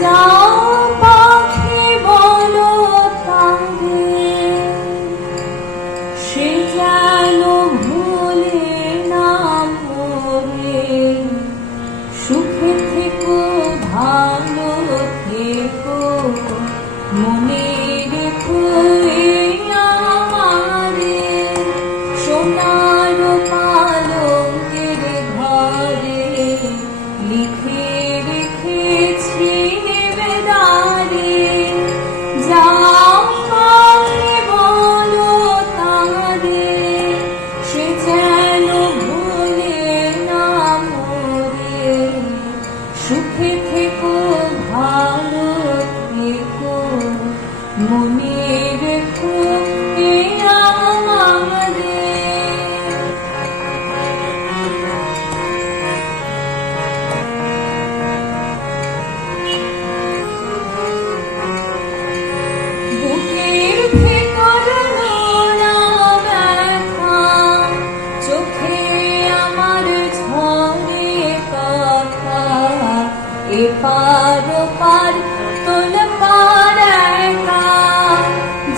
যাও পাখি বলো তারে, সে যেন ভুলে না মরে। সুখে থেকো ভালো থেকো, মনে রেখো এই আমারে। সোনার পালঙ্কের ঘরে লিখে রেখেছি নিবেদনে। যাও পাখি বলো তারে, সে যেন ভুলে না মরে। সুখে থেকো ভালো থেকো, মনে রেখো এই আমারে। বুকের ভেতর নোরা ব্যথা, চোখে আমার ঝরে কথা। এপার ওপার তোলপাড় একা।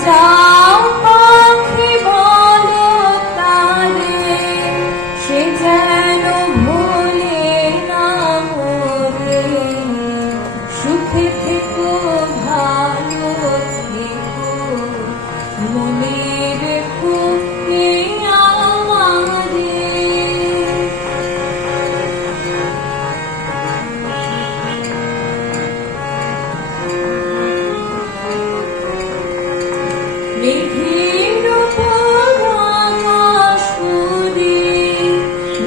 যাও পাখি বলো তারে, সে যেন ভুলে না মরে। সুখে থেকো ভালো থেকো, মনে রেখো এই আমারে। মেঘের উপর আকাশ উড়ে,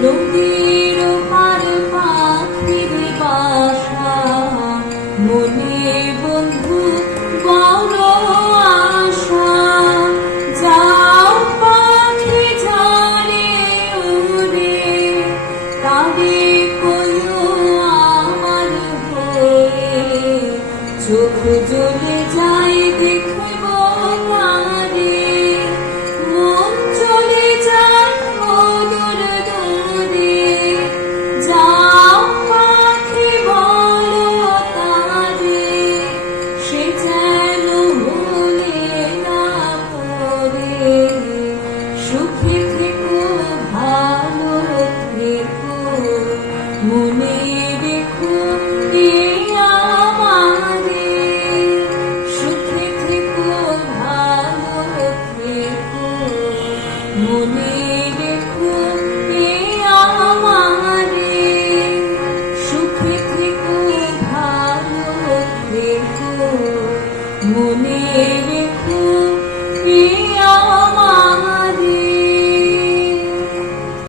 নদীর পার পাখির বাসা। মনে বন্ধু বড় আশা, যাও পাখি ঝাড়ে উড়ে। তারে কইও আমার হয়ে, চোখ জ্বলে যায় দেখব তারে। মন চলে যায় অদূর দূরে। যাও পাখি বলো তারে, সে যেন ভুলে না মরে। সুখে থেকো ভালো থেকো, মনে রেখো এই আমারে। সুখে থেকো ভালো থেকো, মনে রেখো এই আমারে। সুখে থেকো ভালো থেকো, মনে রেখো